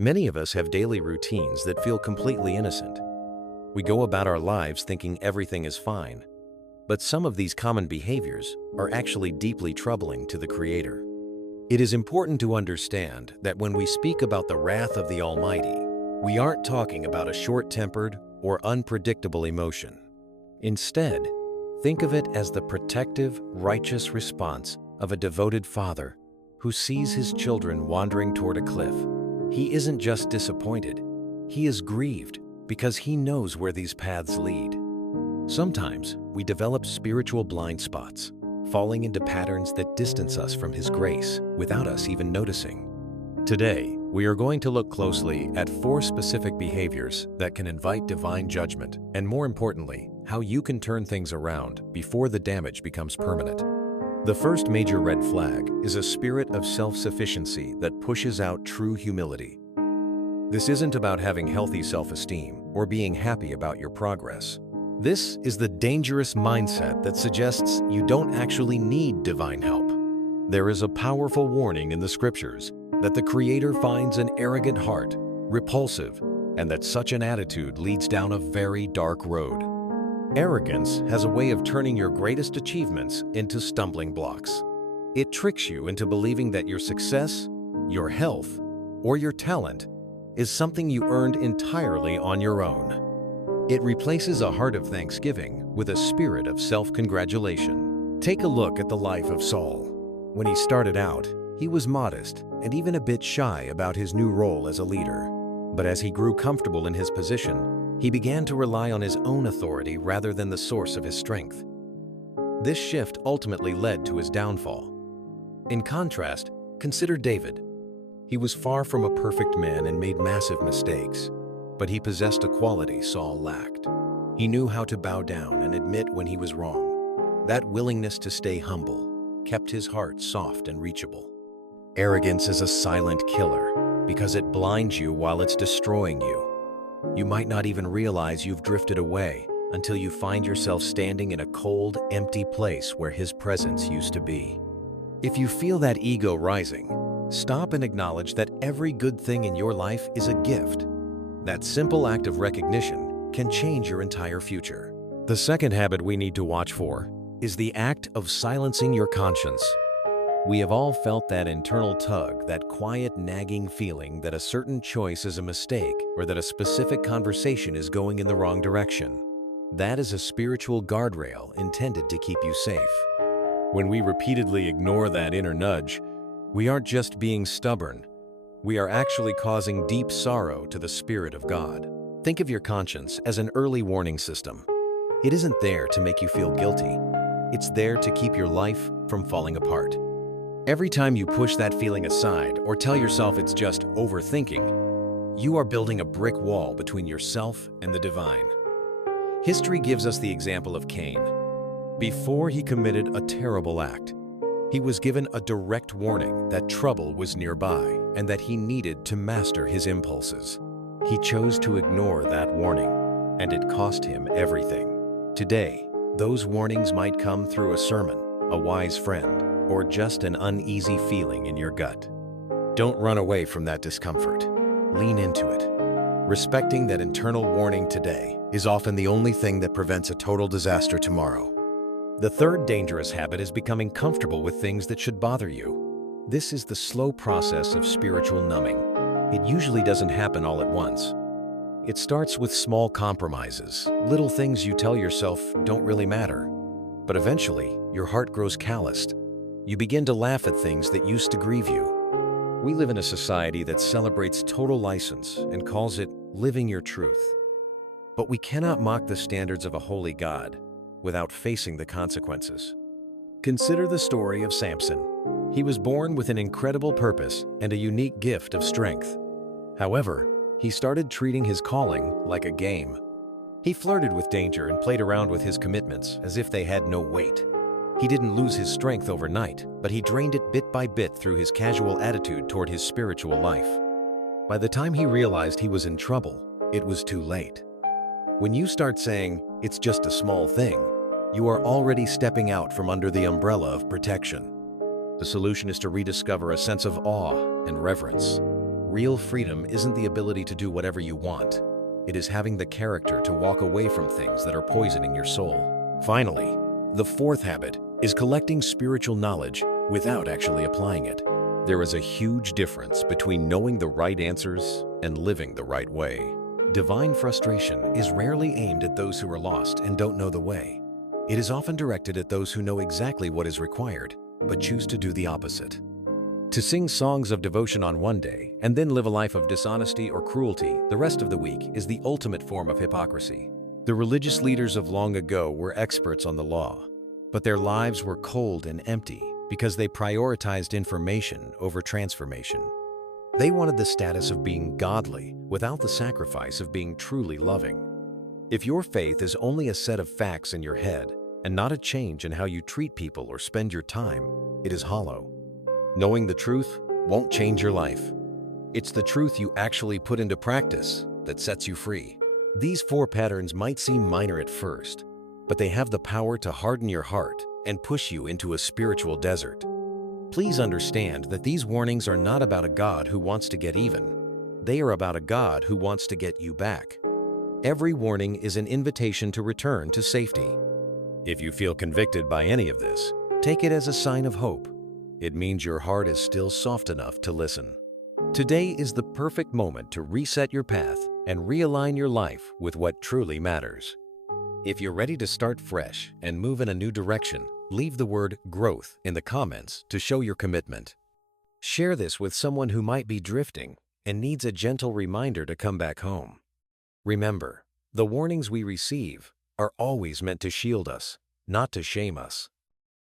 Many of us have daily routines that feel completely innocent. We go about our lives thinking everything is fine, but some of these common behaviors are actually deeply troubling to the Creator. It is important to understand that when we speak about the wrath of the Almighty, we aren't talking about a short-tempered or unpredictable emotion. Instead, think of it as the protective, righteous response of a devoted father who sees his children wandering toward a cliff. He isn't just disappointed, he is grieved because he knows where these paths lead. Sometimes we develop spiritual blind spots, falling into patterns that distance us from His grace without us even noticing. Today, we are going to look closely at 4 specific behaviors that can invite divine judgment, and more importantly, how you can turn things around before the damage becomes permanent. The first major red flag is a spirit of self-sufficiency that pushes out true humility. This isn't about having healthy self-esteem or being happy about your progress. This is the dangerous mindset that suggests you don't actually need divine help. There is a powerful warning in the Scriptures that the Creator finds an arrogant heart repulsive, and that such an attitude leads down a very dark road. Arrogance has a way of turning your greatest achievements into stumbling blocks. It tricks you into believing that your success, your health, or your talent is something you earned entirely on your own. It replaces a heart of thanksgiving with a spirit of self-congratulation. Take a look at the life of Saul. When he started out, he was modest and even a bit shy about his new role as a leader. But as he grew comfortable in his position, he began to rely on his own authority rather than the source of his strength. This shift ultimately led to his downfall. In contrast, consider David. He was far from a perfect man and made massive mistakes, but he possessed a quality Saul lacked. He knew how to bow down and admit when he was wrong. That willingness to stay humble kept his heart soft and reachable. Arrogance is a silent killer because it blinds you while it's destroying you. You might not even realize you've drifted away until you find yourself standing in a cold, empty place where His presence used to be. If you feel that ego rising, stop and acknowledge that every good thing in your life is a gift. That simple act of recognition can change your entire future. The second habit we need to watch for is the act of silencing your conscience. We have all felt that internal tug, that quiet, nagging feeling that a certain choice is a mistake or that a specific conversation is going in the wrong direction. That is a spiritual guardrail intended to keep you safe. When we repeatedly ignore that inner nudge, we aren't just being stubborn. We are actually causing deep sorrow to the Spirit of God. Think of your conscience as an early warning system. It isn't there to make you feel guilty. It's there to keep your life from falling apart. Every time you push that feeling aside or tell yourself it's just overthinking, you are building a brick wall between yourself and the divine. History gives us the example of Cain. Before he committed a terrible act, he was given a direct warning that trouble was nearby and that he needed to master his impulses. He chose to ignore that warning, and it cost him everything. Today, those warnings might come through a sermon, a wise friend, or just an uneasy feeling in your gut. Don't run away from that discomfort. Lean into it. Respecting that internal warning today is often the only thing that prevents a total disaster tomorrow. The third dangerous habit is becoming comfortable with things that should bother you. This is the slow process of spiritual numbing. It usually doesn't happen all at once. It starts with small compromises, little things you tell yourself don't really matter. But eventually, your heart grows calloused. You begin to laugh at things that used to grieve you. We live in a society that celebrates total license and calls it living your truth. But we cannot mock the standards of a holy God without facing the consequences. Consider the story of Samson. He was born with an incredible purpose and a unique gift of strength. However, he started treating his calling like a game. He flirted with danger and played around with his commitments as if they had no weight. He didn't lose his strength overnight, but he drained it bit by bit through his casual attitude toward his spiritual life. By the time he realized he was in trouble, it was too late. When you start saying, "It's just a small thing," you are already stepping out from under the umbrella of protection. The solution is to rediscover a sense of awe and reverence. Real freedom isn't the ability to do whatever you want. It is having the character to walk away from things that are poisoning your soul. Finally, the fourth habit is collecting spiritual knowledge without actually applying it. There is a huge difference between knowing the right answers and living the right way. Divine frustration is rarely aimed at those who are lost and don't know the way. It is often directed at those who know exactly what is required, but choose to do the opposite. To sing songs of devotion on one day and then live a life of dishonesty or cruelty the rest of the week is the ultimate form of hypocrisy. The religious leaders of long ago were experts on the law, but their lives were cold and empty because they prioritized information over transformation. They wanted the status of being godly without the sacrifice of being truly loving. If your faith is only a set of facts in your head and not a change in how you treat people or spend your time, it is hollow. Knowing the truth won't change your life. It's the truth you actually put into practice that sets you free. These four patterns might seem minor at first, but they have the power to harden your heart and push you into a spiritual desert. Please understand that these warnings are not about a God who wants to get even. They are about a God who wants to get you back. Every warning is an invitation to return to safety. If you feel convicted by any of this, take it as a sign of hope. It means your heart is still soft enough to listen. Today is the perfect moment to reset your path and realign your life with what truly matters. If you're ready to start fresh and move in a new direction, leave the word growth in the comments to show your commitment. Share this with someone who might be drifting and needs a gentle reminder to come back home. Remember, the warnings we receive are always meant to shield us, not to shame us.